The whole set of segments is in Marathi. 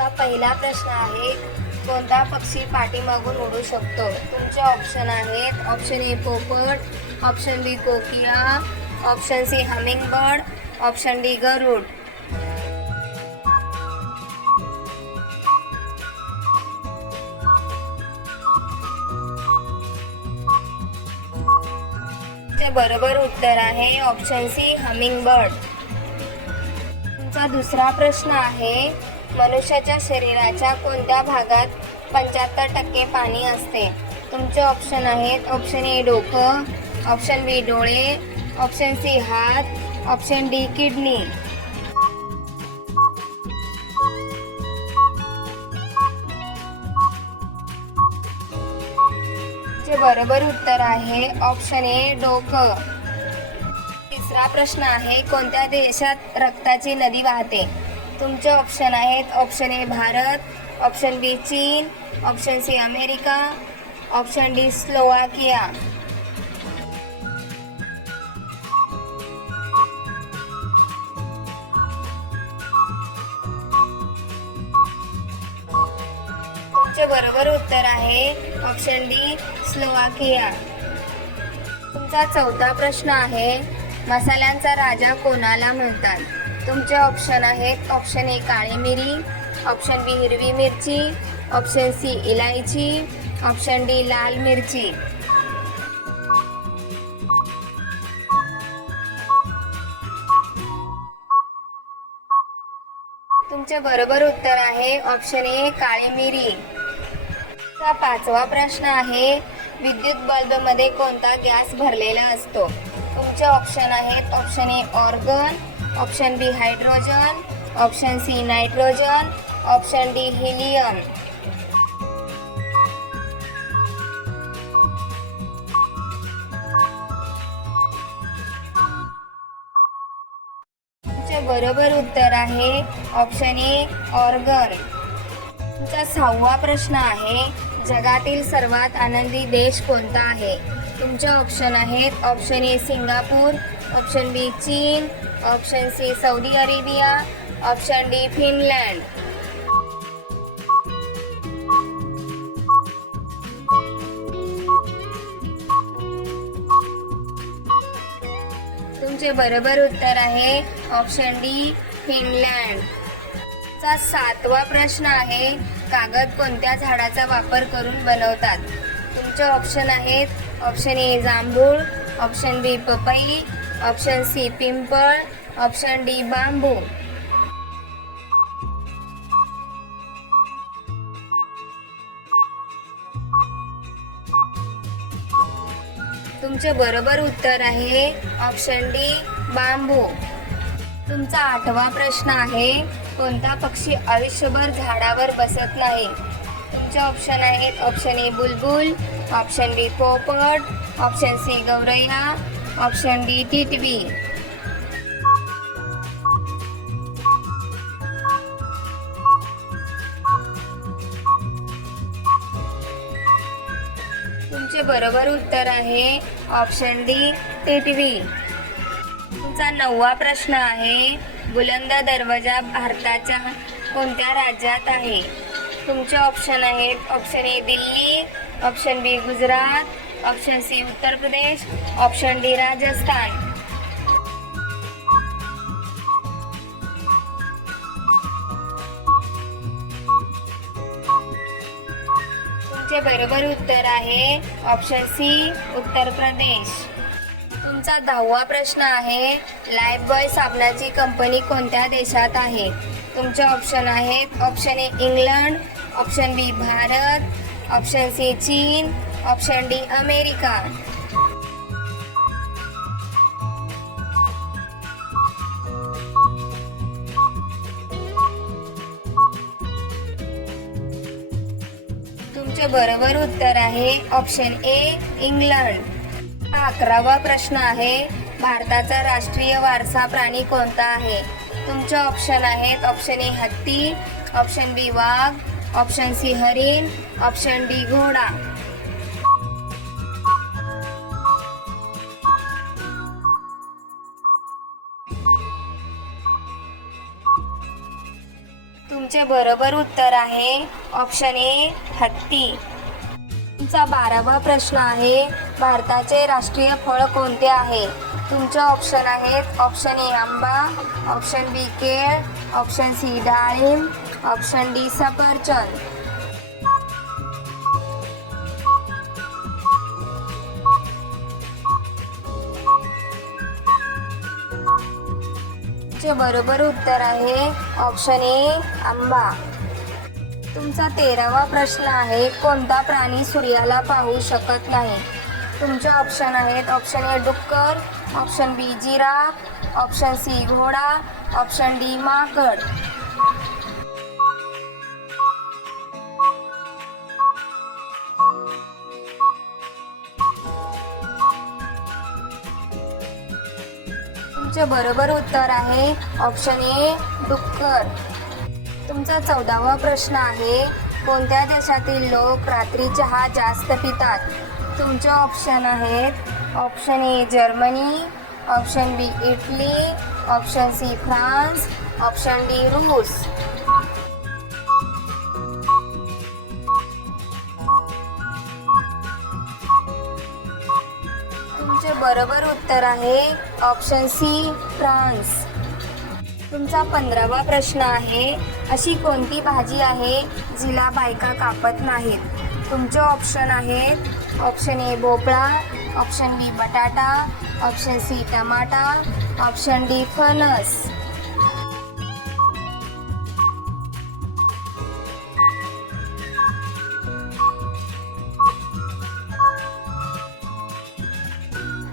तुमचा पहिला प्रश्न आहे, कोणता पक्षी पाठीमागून उडू शकतो? तुमचे ऑप्शन आहेत ऑप्शन ए पोपट, ऑप्शन बी कोकिया, option C hummingbird, option D गरुड. ते बरोबर उत्तर आहे ऑप्शन सी हमिंगबर्ड. तुमचा दुसरा प्रश्न आहे, मनुष्याच्या शरीराच्या कोणत्या भागात 75% पाणी असते? तुमचे ऑप्शन आहेत ऑप्शन ए डोकं, ऑप्शन बी डोळे, ऑप्शन सी हात, ऑप्शन डी किडनी. जे बरोबर उत्तर आहे ऑप्शन ए डोकं. तिसरा प्रश्न आहे, कोणत्या देशात रक्ताची नदी वाहते? तुमचे ऑप्शन आहेत option A Bharat, option B चीन, option C America, option D Slovakia. तुमचे बरोबर उत्तर आहे ऑप्शन डी स्लोवाकिया. तुमचा चौथा प्रश्न आहे, मसाल्यांचा राजा कोणाला म्हणतात? तुमचे ऑप्शन आहेत ऑप्शन ए काळी मिरी, ऑप्शन बी हिरवी मिरची, ऑप्शन सी इलायची, ऑप्शन डी लाल मिरची. तुमचे बरोबर उत्तर आहे ऑप्शन ए काळी मिरी. तुमचा पाचवा प्रश्न आहे, विद्युत बल्बमध्ये कोणता गॅस भरलेला असतो? तुमचे ऑप्शन आहेत option A argon, option B hydrogen, option C nitrogen, option D helium. तुमचे बरोबर उत्तर आहे ऑप्शन ए ऑर्गन. तुमचा सहावा प्रश्न आहे, जगातील सर्वात आनंदी देश कोणता आहे? तुमचे ऑप्शन आहेत option A Singapore, option B चीन, option C Saudi Arabia, option D Finland. तुमचे बरोबर उत्तर आहे ऑप्शन डी फिनलँड. चा सातवा प्रश्न आहे, कागद कोणत्या झाडाचा वापर करून बनवतात? तुमचे ऑप्शन आहेत ऑप्शन ए जांभूळ, ऑप्शन बी पपई, ऑप्शन सी पिंपळ, ऑप्शन डी बांबू. तुमचे बरोबर उत्तर आहे ऑप्शन डी बांबू. तुमचा आठवा प्रश्न आहे, कोणता पक्षी आयुष्यभर झाडावर बसत नाही? तुमचे ऑप्शन आहेत ऑप्शन ए बुलबुल, ऑप्शन बी पोपट, ऑप्शन सी गौरैया, ऑप्शन डी टिटवी. तुमचे बरोबर उत्तर आहे ऑप्शन डी टिटवी. तुमचा नववा प्रश्न आहे, बुलंद दरवाजा भारताच्या कोणत्या राज्यात आहे? तुमचे ऑप्शन आहेत option A Delhi, option B Gujarat, option C Uttar Pradesh, option D Rajasthan. तुमचे बरोबर उत्तर आहे ऑप्शन सी उत्तर प्रदेश. तुमचा 10वा प्रश्न आहे, लाईफबॉय साबणाची कंपनी कोणत्या देशात आहे? तुमचे ऑप्शन आहेत option A England, option B Bharat, option C चीन, ऑप्शन डी अमेरिका. तुमचे बरोबर उत्तर आहे ऑप्शन ए इंग्लंड. 11वा प्रश्न आहे, भारताचा राष्ट्रीय वारसा प्राणी कोणता आहे? तुमचे ऑप्शन आहेत ऑप्शन ए हत्ती, ऑप्शन बी वाघ, ऑप्शन सी हरिण, ऑप्शन डी घोडा. तुमचे बरोबर उत्तर आहे ऑप्शन ए हत्ती. तुमचा 12वा प्रश्न आहे, भारताचे राष्ट्रीय फळ कोणते आहे? तुमचे ऑप्शन आहेत ऑप्शन ए आंबा, ऑप्शन बी केळ, ऑप्शन सी डाळिंब, ऑप्शन डी सफरचंद. तुमचे बरोबर उत्तर आहे ऑप्शन ए आंबा. तुमचा 13वा प्रश्न आहे, कोणता प्राणी सूर्याला पाहू शकत नाही? तुमचे ऑप्शन आहेत ऑप्शन ए डुक्कर, ऑप्शन बी जिराफ, ऑप्शन सी घोडा, ऑप्शन डी माकड. तुमचे बरोबर उत्तर आहे ऑप्शन ए डुक्कर. तुमचा 14वा प्रश्न आहे, कोणत्या देशातील लोक रात्री चहा जास्त पितात? तुमचे ऑप्शन आहेत option A Germany, option B Italy, option C France, option D रूस. तुमचे बरोबर उत्तर आहे ऑप्शन सी फ्रान्स. तुमचा 15वा प्रश्न आहे, अशी कोणती भाजी आहे जिला बायका कापत नाहीत? तुमचे ऑप्शन आहेत ऑप्शन ए भोपळा, ऑप्शन बी बटाटा, ऑप्शन सी टमाटा, ऑप्शन डी फणस.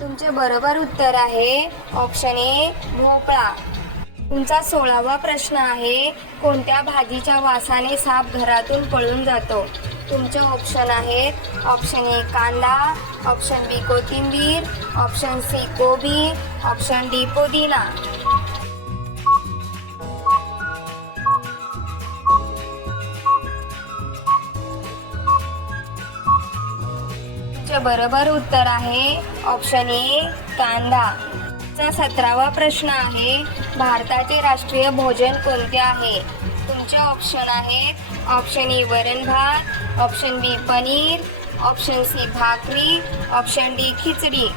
तुमचे बरोबर उत्तर आहे ऑप्शन ए भोपळा. तुमचा 16वा प्रश्न आहे, कोणत्या भाजीच्या वासाने साप घरातून पळून जातो? तुमचे ऑप्शन आहेत ऑप्शन ए कांदा, ऑप्शन बी कोथिंबीर, ऑप्शन सी कोबी, ऑप्शन डी पुदिना. तुमचे बरोबर उत्तर आहे ऑप्शन ए कांदा. 17वा प्रश्न आहे, भारताचे राष्ट्रीय भोजन कोणते आहे? तुमचे ऑप्शन आहेत ऑप्शन ए वरण भात, ऑप्शन बी पनीर, ऑप्शन सी भाकरी, ऑप्शन डी खिचडी.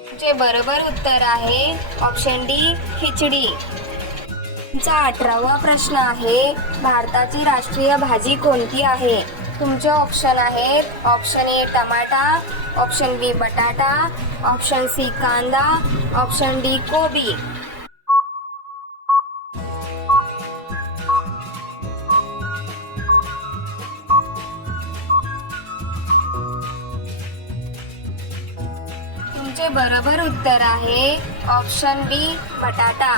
तुमचे बरोबर उत्तर आहे ऑप्शन डी खिचडी. तुमचा 18वा प्रश्न आहे, भारताची राष्ट्रीय भाजी कोणती आहे? तुमचे ऑप्शन आहेत ऑप्शन ए टमाटा, ऑप्शन बी बटाटा, ऑप्शन सी कांदा, ऑप्शन डी कोबी. तुमचे बरोबर उत्तर आहे ऑप्शन बी बटाटा.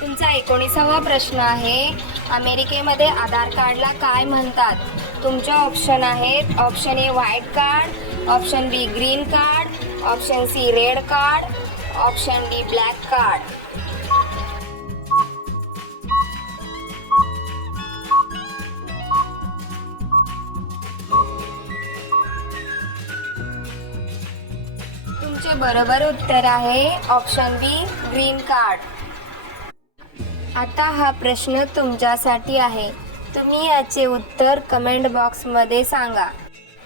तुमचा 19वा प्रश्न आहे, अमेरिकेमध्ये आधार कार्डला काय म्हणतात? तुमचे ऑप्शन आहेत option A white card, option B green card, option C red card, option D black card. तुमचे बरोबर उत्तर आहे ऑप्शन बी ग्रीन कार्ड. आता हा प्रश्न तुमच्यासाठी आहे, तुम्ही याचे उत्तर कमेंट बॉक्समध्ये सांगा.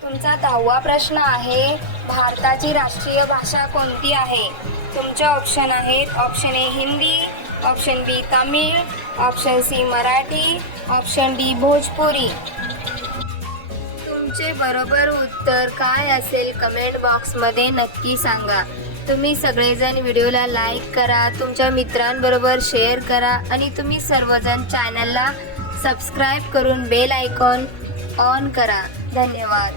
तुमचा 10वा प्रश्न आहे, भारताची राष्ट्रीय भाषा कोणती आहे? तुमचे ऑप्शन आहेत option A Hindi, option B Tamil, option C Marathi, option D Bhojpuri. तुमचे बरोबर उत्तर काय असेल कमेंट बॉक्समध्ये नक्की सांगा. तुम्ही सगळेजण व्हिडिओला लाईक करा, तुमच्या मित्रांबरोबर शेअर करा आणि तुम्ही सर्वजण चॅनलला सबस्क्राईब करून बेल आयकॉन ऑन करा. धन्यवाद.